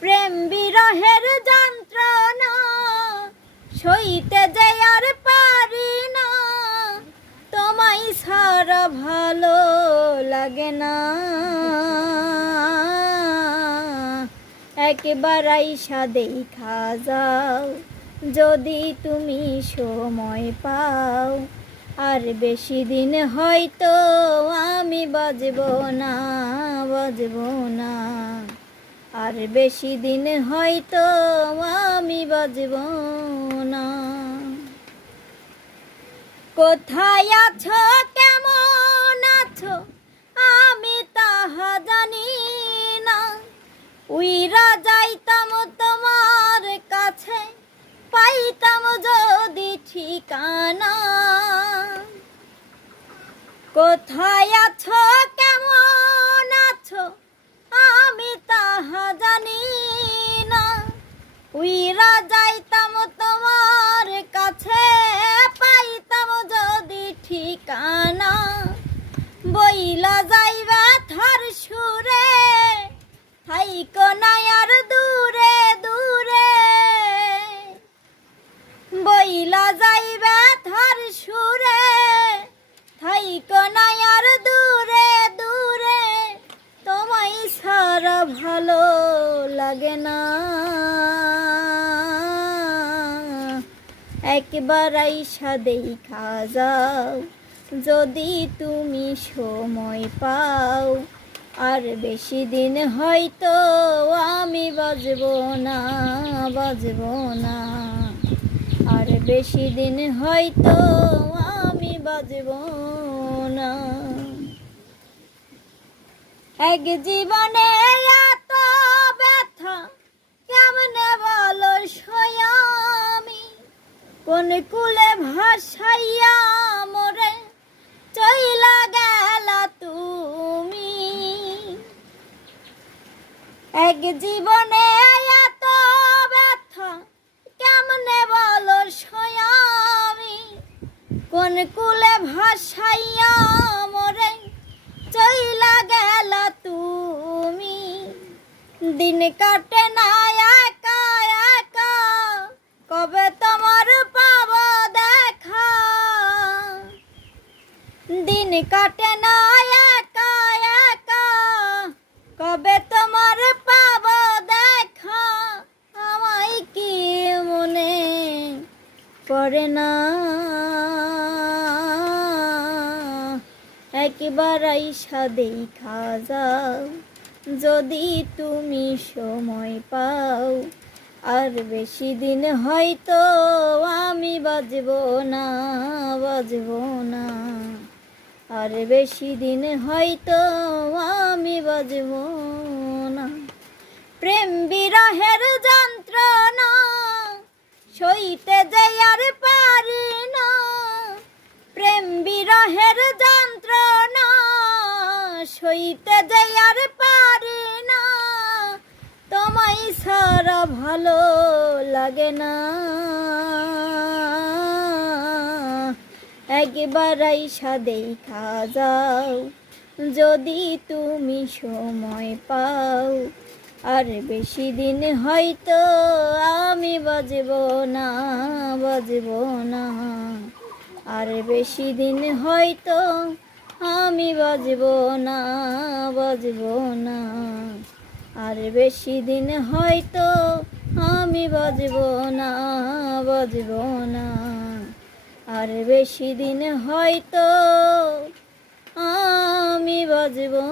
প্রেম বিরহের যন্ত্রণা সইতে যে আর পারি না, তোমায় ছাড়া ভালো লাগে না। একবার আইসা দেখা যাও যদি তুমি সময় পাও, আর বেশি দিন হয়তো আমি বাজবো না, বাজবো না। আর বেশি দিন হয়তো আমি বাজবো না। কোথায় আছো, কেমন আছো, আমি তাহা জানি না। উইরা যাইতাম তোমার কাছে, পাইতাম যদি ঠিকানা। কোথায় আছো, কেমন আছো, আমি তাহা জানি না। উইরা যাইতাম তোমার কাছে, পাইতাম যদি ঠিকানা। বইলা যাইবা থার সুরে, থাইকো না আর দূরে দূরে। বইলা যাইবা থার সুরে, থাইকো না আর দূরে দূরে। তোমায় ছাড়া ভালো লাগে না। একবার আইসা দেখা যাও যদি তুমি সময় পাও, আর বেশি দিন হয়তো আমি বাজবো না, বাজবো না। আর বেশি দিন হয়তো আমি বাজবো না। এক জীবনে এত ব্যথা কেমনে বলো আমি, কোন কুলে ভাসাইয়া মোরে চইলা গেলা তুমি। এক জীবনে এত ব্যথা কেমনে বলো আমি, কোন কুলে ভাসাইয়া মোরে চইলা গেলা তুমি। দিন কাটে না একা একা, কবে তোমার পাব দেখা। দিন কাটে না একা একা, কবে তোমার পাব দেখা। আমায় কি মনে পড়ে না। একবার আইসা দেখা যাও যদি তুমি সময় পাও, আর বেশি দিন হয়তো আমি বাজবো না, বাজবো না। আর বেশি দিন হয়তো আমি বাজবো না। প্রেম বিরহের যন্ত্রণা সইতে যে আর পারি না। প্রেম বিরহের যন্ত্রণা সইতে যে আর পারি না। তোমায় ছাড়া ভালো লাগে না। একবার আইসা দেখা যাও যদি তুমি সময় পাও, আর বেশি দিন হয়তো আমি বাজবো না, বাজবো না। আর বেশি দিন হয়তো আমি বাজবো না, বাজবো না। আর বেশি দিন হয়তো আমি বাজবো না, বাজবো না। আর বেশি দিন হয়তো আমি বাজবো